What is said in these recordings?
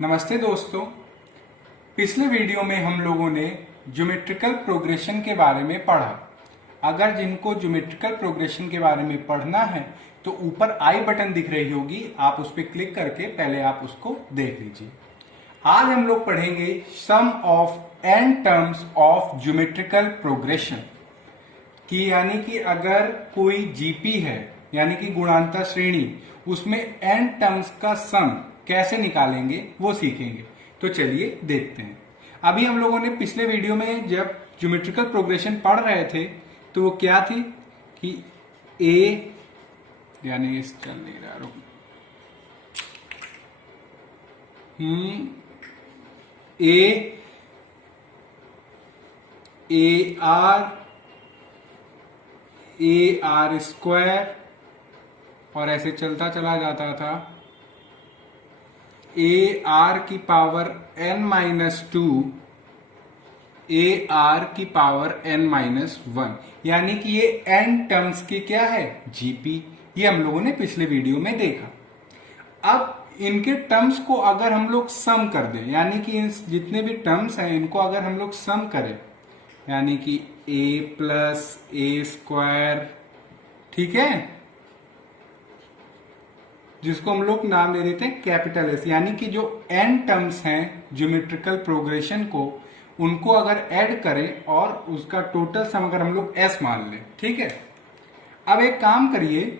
नमस्ते दोस्तों। पिछले वीडियो में हम लोगों ने ज्योमेट्रिकल प्रोग्रेशन के बारे में पढ़ा। अगर जिनको ज्योमेट्रिकल प्रोग्रेशन के बारे में पढ़ना है तो ऊपर आई बटन दिख रही होगी, आप उस पर क्लिक करके पहले आप उसको देख लीजिए। आज हम लोग पढ़ेंगे sum of n terms of geometrical progression कि यानी कि अगर कोई जीपी है यानी कि गुणांतर श्रेणी, उसमें एन टर्म्स का सम कैसे निकालेंगे वो सीखेंगे। तो चलिए देखते हैं। अभी हम लोगों ने पिछले वीडियो में जब ज्योमेट्रिकल प्रोग्रेशन पढ़ रहे थे तो वो क्या थी कि ए यानी इस चल नहीं रहा रुक ए आर स्क्वायर और ऐसे चलता चला जाता था ए आर की पावर n-2 ए आर की पावर n-1 यानी कि ये n टर्म्स की क्या है जीपी। ये हम लोगों ने पिछले वीडियो में देखा। अब इनके टर्म्स को अगर हम लोग सम कर दें यानी कि इन जितने भी टर्म्स हैं इनको अगर हम लोग सम करें यानी कि a प्लस ए स्क्वायर, ठीक है, जिसको हम लोग नाम दे देते हैं कैपिटल एस, यानी कि जो n टर्म्स हैं ज्योमेट्रिकल प्रोग्रेशन को, उनको अगर ऐड करें और उसका टोटल सम अगर हम लोग s मान लें, ठीक है। अब एक काम करिए,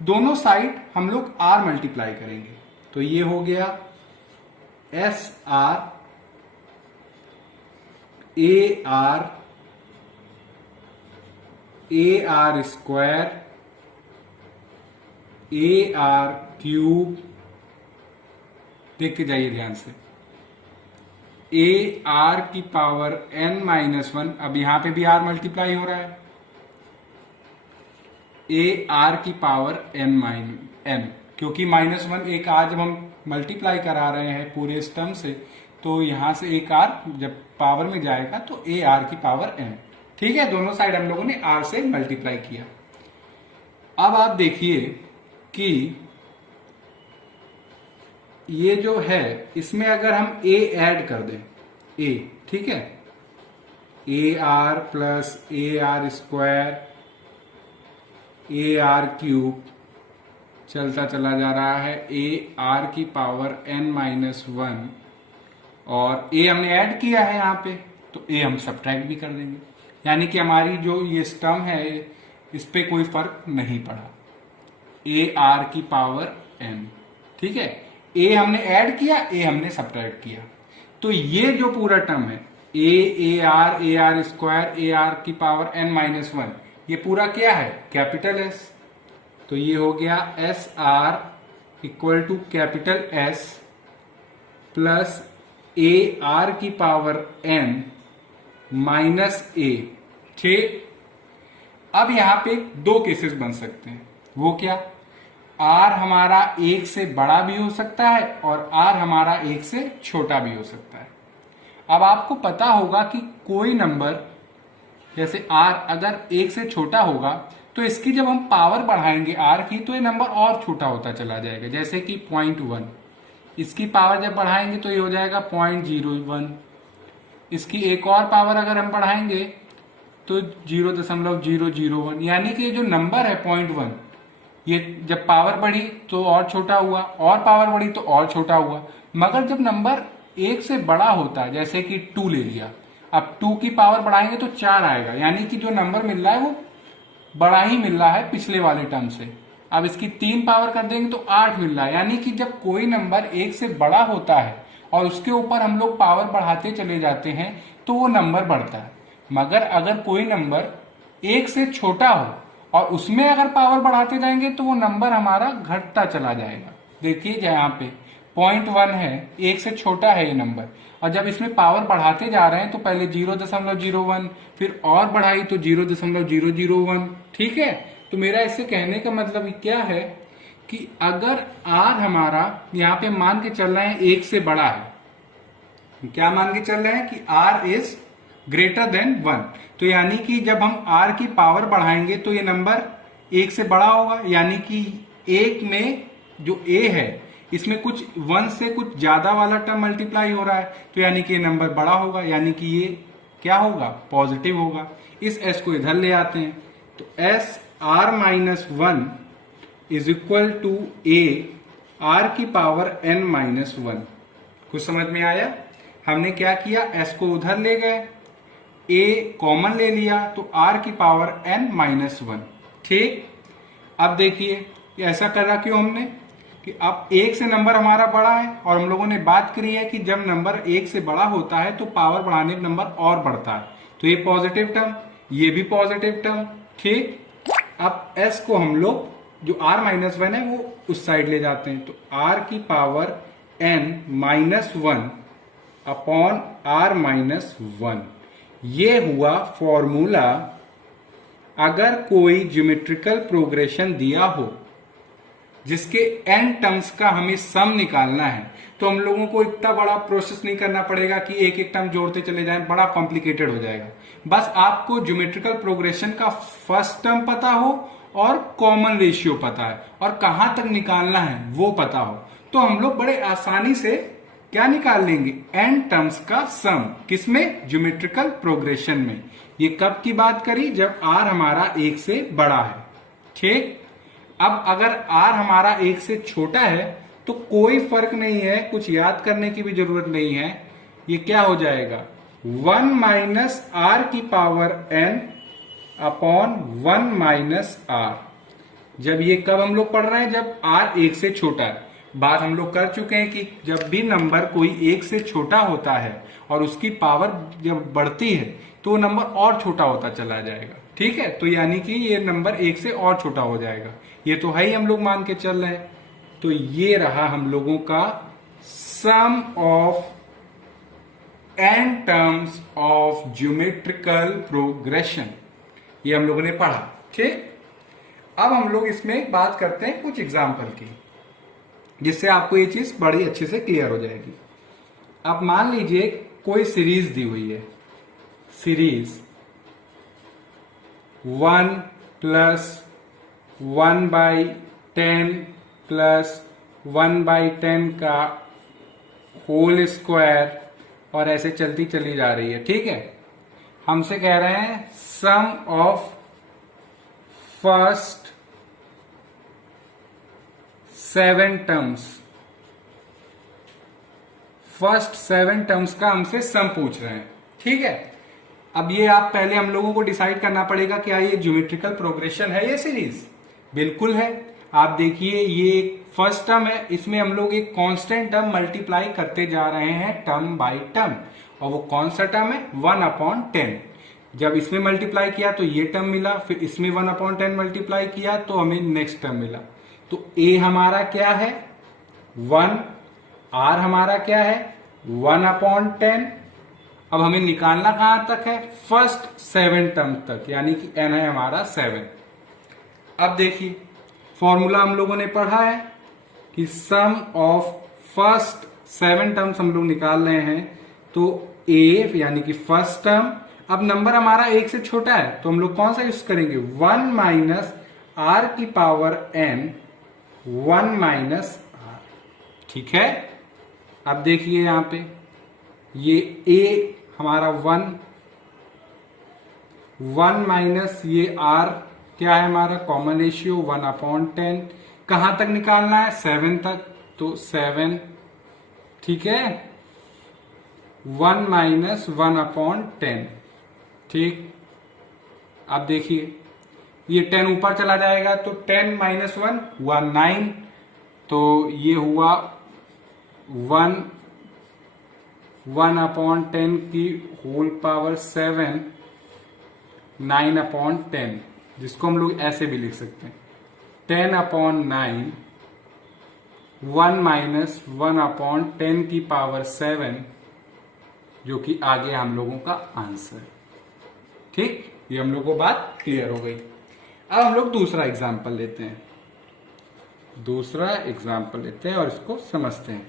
दोनों साइड हम लोग r मल्टीप्लाई करेंगे तो ये हो गया S R A R square A R cube, देख के जाइए ध्यान से, ए आर की पावर n-1, अब यहां पे भी r मल्टीप्लाई हो रहा है, ए आर की पावर n, क्योंकि -1 एक r जब हम मल्टीप्लाई करा रहे हैं पूरे इस टर्म से तो यहां से एक r जब पावर में जाएगा तो ए आर की पावर n, ठीक है। दोनों साइड हम लोगों ने r से मल्टीप्लाई किया। अब आप देखिए कि ये जो है इसमें अगर हम a ऐड कर दें, a, ठीक है, A R plus A are square A R cube चलता चला जा रहा है ए आर की पावर n-1 और a हमने ऐड किया है यहाँ पे तो a हम सब्ट्रैक्ट भी कर देंगे, यानी कि हमारी जो ये टर्म है इस पे कोई फर्क नहीं पड़ा। ए आर की पावर n, ठीक है, a हमने ऐड किया, a हमने सब्ट्रैक्ट किया, तो ये जो पूरा टर्म है A R square A R की पावर n-1, ये पूरा क्या है कैपिटल एस। तो ये हो गया S R equal to capital S plus A R की पावर n माइनस ए, ठीक। अब यहां पे दो केसेस बन सकते हैं, वो क्या, r हमारा 1 से बड़ा भी हो सकता है और r हमारा 1 से छोटा भी हो सकता है। अब आपको पता होगा कि कोई नंबर जैसे r अगर 1 से छोटा होगा तो इसकी जब हम पावर बढ़ाएंगे r की तो ये नंबर और छोटा होता चला जाएगा, जैसे कि 0.1, इसकी पावर जब बढ़ाएंगे तो ये हो जाएगा 0.01, इसकी एक और पावर अगर हम बढ़ाएंगे तो 0.001, यानी कि जो नंबर है 0.1, ये जब पावर बढ़ी तो और छोटा हुआ और पावर बढ़ी तो और छोटा हुआ। मगर जब नंबर 1 से बड़ा होता है, जैसे कि 2 ले लिया, अब 2 की पावर बढ़ाएंगे तो 4 आएगा, यानी कि जो नंबर मिल रहा है वो बड़ा ही मिल रहा है पिछले वाले टर्म से। अब इसकी 3 पावर कर देंगे तो 8 मिल रहा है, यानी कि जब कोई नंबर 1 से बड़ा होता है और उसके ऊपर हम लोग पावर बढ़ाते चले जाते हैं तो वो नंबर बढ़ता है। मगर अगर कोई नंबर 1 से छोटा हो और उसमें अगर पावर बढ़ाते जाएंगे तो वो नंबर हमारा घटता चला जाएगा। देखिए यहाँ पे 0.1 है, 1 से छोटा है ये नंबर, और जब इसमें पावर बढ़ाते जा रहे हैं तो पहले 0.01, फिर और बढ़ाई तो 0.001, ठीक है। तो मेरा इससे कहने का मतलब क्या है कि अगर r हमारा यहाँ पे मान के चल रहे हैं 1 से बड़ा है, क्या मान के चल रहे हैं कि r इज ग्रेटर देन 1, तो यानी कि जब हम r की पावर बढ़ाएंगे तो ये नंबर 1 से बड़ा होगा, यानी कि 1 में जो a है इसमें कुछ 1 से कुछ ज्यादा वाला टर्म मल्टीप्लाई हो रहा है, तो यानी कि ये नंबर बड़ा होगा, यानी कि ये क्या होगा, पॉजिटिव होगा। इस s को इधर ले आते हैं, तो s r minus 1 is equal to a r की पावर n माइनस 1। कुछ समझ में आया? हमने क्या किया, s को उधर ले गए, a कॉमन ले लिया, तो r की पावर n माइनस 1। ठीक, अब देखिए ऐसा करा क्यों हमने, कि अब 1 से नंबर हमारा बड़ा है, और हम लोगों ने बात करी है कि जब नंबर 1 से बड़ा होता है तो पावर बढ़ाने पर नंबर और बढ़ता है, तो ये पॉजिटिव टर्म, ये भी पॉजिटिव टर्म। ठीक, अब s को हम लोग जो r माइनस 1 है वो उस साइड ले जाते हैं, तो r की power n minus 1 upon r minus 1। ये हुआ फॉर्मूला। अगर कोई ज्योमेट्रिकल प्रोग्रेशन दिया हो जिसके n टर्म्स का हमें सम निकालना है, तो हम लोगों को इतना बड़ा प्रोसेस नहीं करना पड़ेगा कि एक एक टर्म जोड़ते चले जाएं, बड़ा कॉम्प्लिकेटेड हो जाएगा। बस आपको ज्योमेट्रिकल प्रोग्रेशन का फर्स्ट टर्म पता हो और कॉमन रेशियो पता है और कहां तक निकालना है वो पता हो, तो हम लोग बड़े आसानी से क्या निकाल लेंगे, n टर्म्स का सम। किसमें? ज्योमेट्रिकल प्रोग्रेशन में। ये कब की बात करी, जब r हमारा 1 से बड़ा है। ठीक, अब अगर r हमारा 1 से छोटा है तो कोई फर्क नहीं है, कुछ याद करने की भी जरूरत नहीं है। ये क्या हो जाएगा, 1 माइनस r की power n upon 1 minus r। जब ये कब हम लोग पढ़ रहे हैं, जब r 1 से छोटा है। बात हम लोग कर चुके हैं कि जब भी नंबर कोई 1 से छोटा होता है और उसकी पावर जब बढ़ती है तो वो नंबर और छोटा होता चला जाएगा। ठीक है, तो यानी कि ये नंबर 1 से और छोटा हो जाएगा, ये तो है ही, हम लोग मान के चल रहे हैं। तो ये रहा हम लोगों का sum of n terms of geometrical progression, ये हम लोगों ने पढ़ा। ठीक, अब हम लोग इसमें बात करते हैं कुछ एग्जाम्पल की, जिससे आपको ये चीज बड़ी अच्छे से क्लियर हो जाएगी। अब मान लीजिए कोई सीरीज दी हुई है, सीरीज 1 प्लस 1/10 प्लस 1/10 का होल स्क्वायर, और ऐसे चलती चली जा रही है। ठीक है, हमसे कह रहे हैं sum of first 7 terms, first 7 terms का हमसे सम पूछ रहे हैं। ठीक है, अब ये आप पहले हम लोगों को डिसाइड करना पड़ेगा क्या ये ज्योमेट्रिकल प्रोग्रेशन है, ये सीरीज बिल्कुल है। आप देखिए ये फर्स्ट टर्म है, इसमें हम लोग एक कांस्टेंट टर्म मल्टीप्लाई करते जा रहे हैं टर्म बाय टर्म, और वो कौन सा टर्म है, 1/10। जब इसमें मल्टीप्लाई किया तो ये टर्म मिला, फिर इसमें 1/10 मल्टीप्लाई किया तो हमें नेक्स्ट टर्म मिला। तो a हमारा क्या है 1, r हमारा क्या है 1/10। अब हमें निकालना कहां तक है, फर्स्ट 7 टर्म तक, यानी कि n है हमारा 7। अब देखिए फॉर्मूला हम लोगों ने पढ़ा है कि सम ऑफ फर्स्ट 7 टर्म्स हम लोग निकाल रहे हैं, तो a यानी कि फर्स्ट टर्म। अब नंबर हमारा 1 से छोटा है तो हम लोग कौन सा यूज करेंगे, 1 माइनस r की पावर n 1 माइनस r। ठीक है, अब देखिए यहां पे ये a हमारा 1 माइनस ये r क्या है हमारा कॉमन रेशियो 1/10। कहां तक निकालना है, 7 तक, तो 7। ठीक है, 1 माइनस 1/10। ठीक, अब देखिए ये 10 ऊपर चला जाएगा तो 10 माइनस 1 हुआ 9, तो ये हुआ 1/10 की होल पावर 7 9/10, जिसको हम लोग ऐसे भी लिख सकते हैं 10/9 1 माइनस 1/10 की पावर 7, जो कि आगे हम लोगों का आंसर है। ठीक, ये हम लोग को बात क्लियर हो गई। अब हम लोग दूसरा एग्जाम्पल लेते हैं, और इसको समझते हैं।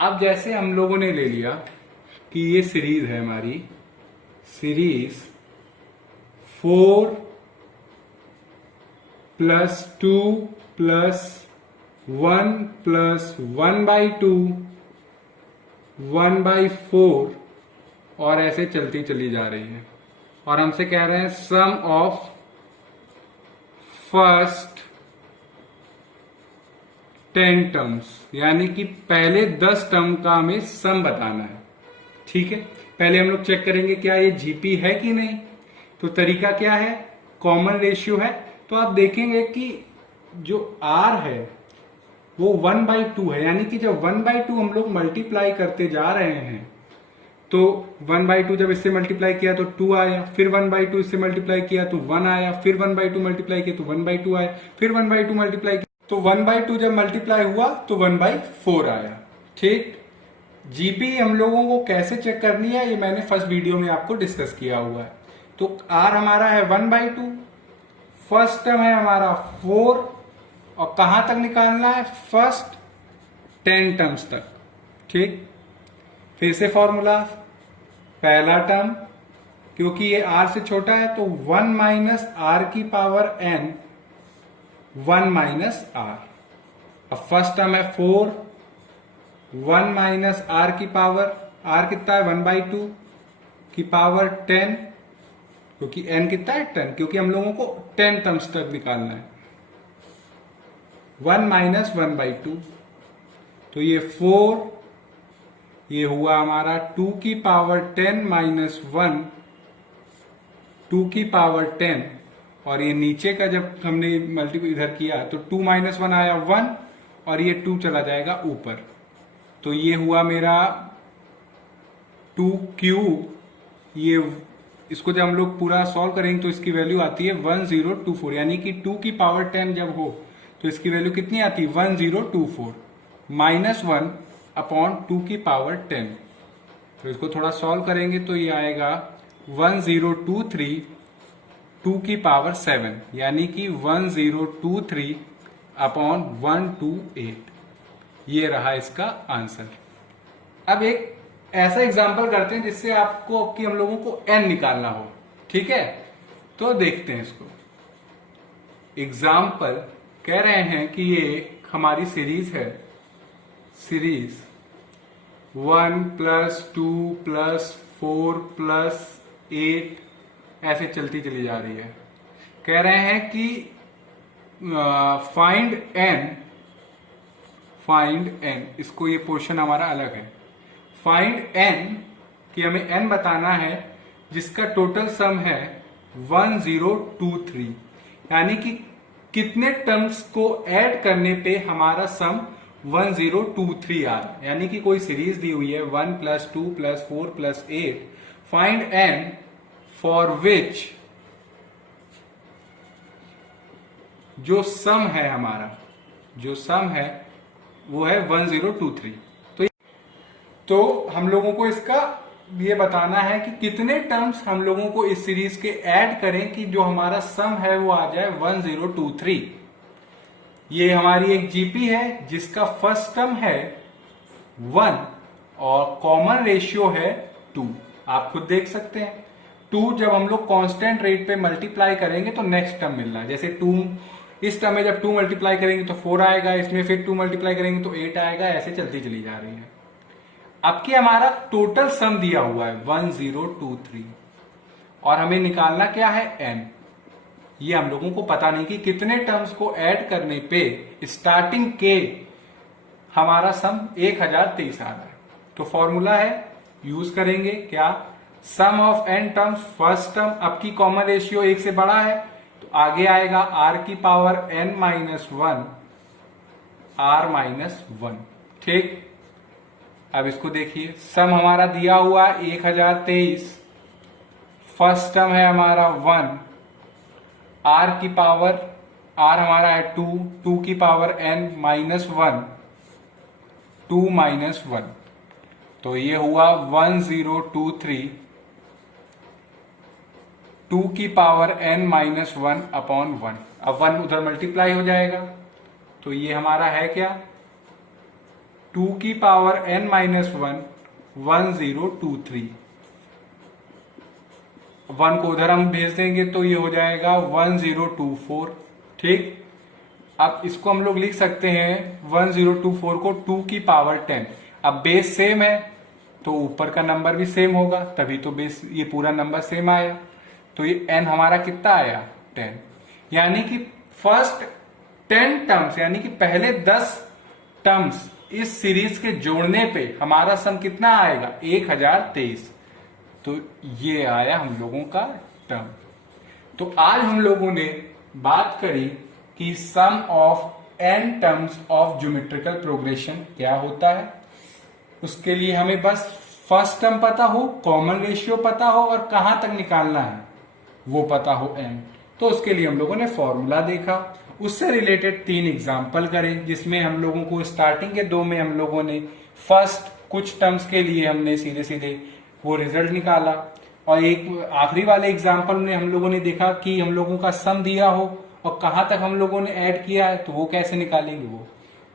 अब जैसे हम लोगों ने ले लिया कि ये सीरीज है हमारी, सीरीज 4 + 2 + 1 प्लस 1/2, 1/4 और ऐसे चलती चली जा रही है। और हमसे कह रहे हैं सम ऑफ फर्स्ट 10 टर्म्स, यानी कि पहले 10 टर्म का हमें सम बताना है। ठीक है, पहले हम लोग चेक करेंगे क्या ये जीपी है कि नहीं। तो तरीका क्या है, कॉमन रेशियो है। तो आप देखेंगे कि जो आर है वो 1/2 है, यानी कि जब 1/2 हम लोग मल्टीप्लाई करते जा रहे हैं तो 1/2 जब इससे मल्टीप्लाई किया तो 2 आया, फिर 1/2 इससे मल्टीप्लाई किया तो 1 आया, फिर 1/2 मल्टीप्लाई किया तो 1/2 आया, फिर 1/2 मल्टीप्लाई किया तो 1/2 जब मल्टीप्लाई हुआ तो 1/4 आया। ठीक, जीपी हम लोगों को कैसे चेक करनी है ये मैंने फर्स्ट वीडियो में आपको डिस्कस किया हुआ है। तो आर हमारा है 1/2, फर्स्ट टर्म है हमारा 4, और कहां तक निकालना है, फर्स्ट 10 टर्म्स तक। ठीक, फिर से फॉर्मूला, पहला टर्म क्योंकि ये आर से छोटा है तो 1 माइनस आर की पावर n, 1 माइनस आर। अब फर्स्ट टर्म है 4, 1 माइनस आर की पावर, आर कितना है 1/2 की पावर 10, क्योंकि n कितना है 10, क्योंकि हम लोगों को 10 टर्म्स तक निकालना है। 1 माइनस 1/2, तो ये 4, ये हुआ हमारा 2 की पावर 10 माइनस 1, 2 की पावर 10, और ये नीचे का जब हमने मल्टीप्लाई इधर किया तो 2 माइनस 1 आया 1, और ये 2 चला जाएगा ऊपर। तो ये हुआ मेरा 2 क्यूब। ये इसको जब हम लोग पूरा सॉल्व करेंगे तो इसकी वैल्यू आती है 1024, यानी कि 2 की पावर 10 जब हो तो इसकी वैल्यू कितनी आती है 1024 माइनस 1 अपॉन 2 की पावर 10। तो इसको थोड़ा सॉल्व करेंगे तो ये आएगा 1023 2 की पावर 7, यानी कि 1023 अपॉन 128। ये रहा इसका आंसर। अब एक ऐसा एग्जांपल करते हैं जिससे आपको कि हम लोगों को n निकालना हो। ठीक है, तो देखते हैं इसको। एग्जांपल कह रहे हैं कि ये हमारी सीरीज है, सीरीज 1 प्लस 2 प्लस 4 प्लस 8 ऐसे चलती चली जा रही है। कह रहे हैं कि फाइंड n, इसको ये पोर्शन हमारा अलग है। फाइंड n कि हमें n बताना है जिसका टोटल सम है 1023, यानी कि कितने टर्म्स को ऐड करने पे हमारा सम 1023 आ रहा है। यानी कि कोई सीरीज दी हुई है 1 plus 2 plus 4 plus 8, find n for which जो सम है हमारा, जो सम है वो है 1023। तो हम लोगों को इसका ये बताना है कि कितने टर्म्स हम लोगों को इस सीरीज के ऐड करें कि जो हमारा सम है वो आ जाए 1023। ये हमारी एक जीपी है जिसका फर्स्ट टर्म है 1 और कॉमन रेशियो है 2। आप खुद देख सकते हैं 2 जब हम लोग कांस्टेंट रेट पे मल्टीप्लाई करेंगे तो नेक्स्ट टर्म मिल रहा है। जैसे 2 इस टर्म में जब 2 मल्टीप्लाई करेंगे तो 4 आएगा, इसमें फिर 2 मल्टीप्लाई करेंगे तो 8 आएगा, ऐसे चलती चली जा रही है। अब की हमारा टोटल सम दिया हुआ है 1023 और हमें निकालना क्या है n। ये हम लोगों को पता नहीं कि कितने टर्म्स को ऐड करने पे स्टार्टिंग के हमारा सम 1023 आ रहा है। तो फॉर्मूला है, यूज करेंगे क्या, sum of n terms, first term अब की कॉमन रेशियो 1 से बड़ा है तो आगे आएगा r की power n minus 1 r minus 1। ठीक, अब इसको देखिए, सम हमारा दिया हुआ 1023, फर्स्ट टर्म है हमारा 1, r की पावर, r हमारा है 2, 2 की पावर n माइनस 1, 2 माइनस 1। तो ये हुआ 1023 2 की पावर n माइनस 1 अपॉन 1। अब 1 उधर मल्टीप्लाई हो जाएगा तो ये हमारा है क्या, 2 की पावर n माइनस 1 1023। 1 को उधर हम भेज देंगे तो ये हो जाएगा 1024। ठीक, अब इसको हम लोग लिख सकते हैं 1024 को 2 की पावर 10। अब बेस सेम है तो ऊपर का नंबर भी सेम होगा, तभी तो बेस ये पूरा नंबर सेम आया। तो ये n हमारा कितना आया 10। यानी कि फर्स्ट 10 टर्म्स यानी कि पहले 10 टर्म्स इस सीरीज के जोड़ने पे हमारा सम कितना आएगा 1023। तो ये आया हम लोगों का टर्म। तो आज हम लोगों ने बात करी कि sum of n terms of geometrical progression क्या होता है। उसके लिए हमें बस फर्स्ट टर्म पता हो, कॉमन रेशियो पता हो और कहां तक निकालना है वो पता हो n। तो उसके लिए हम लोगों ने फॉर्मूला देखा, उससे रिलेटेड 3 एग्जाम्पल करे, जिसमें हम लोगों को स्टार्टिंग के 2 में हम लोगों ने फर्स्ट कुछ टर्म्स के लिए हमने सीधे सीधे वो रिजल्ट निकाला, और एक आखिरी वाले एग्जाम्पल में हम लोगों ने देखा कि हम लोगों का सम दिया हो और कहां तक हम लोगों ने ऐड किया है तो वो कैसे निकालेंगे वो।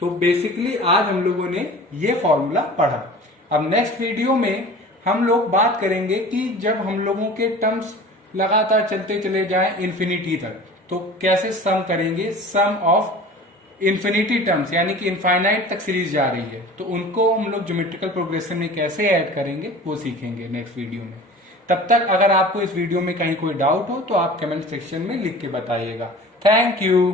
तो बेसिकली आज हम लोगों ने ये फॉर्मूला पढ़ा। अब नेक्स्ट वीडियो में हम लोग बात करेंगे कि जब हम लोगों के टर्म्स लगातार चलते चले जाएं इन्फिनिटी तक तो कैसे सम करेंगे, सम ऑफ इन्फिनिटी टर्म्स यानी कि इनफाइनाइट तक सीरीज जा रही है तो उनको हम लोग ज्योमेट्रिकल प्रोग्रेशन में कैसे ऐड करेंगे वो सीखेंगे नेक्स्ट वीडियो में। तब तक अगर आपको इस वीडियो में कहीं कोई डाउट हो तो आप कमेंट सेक्शन में लिख के बताइएगा। Thank you.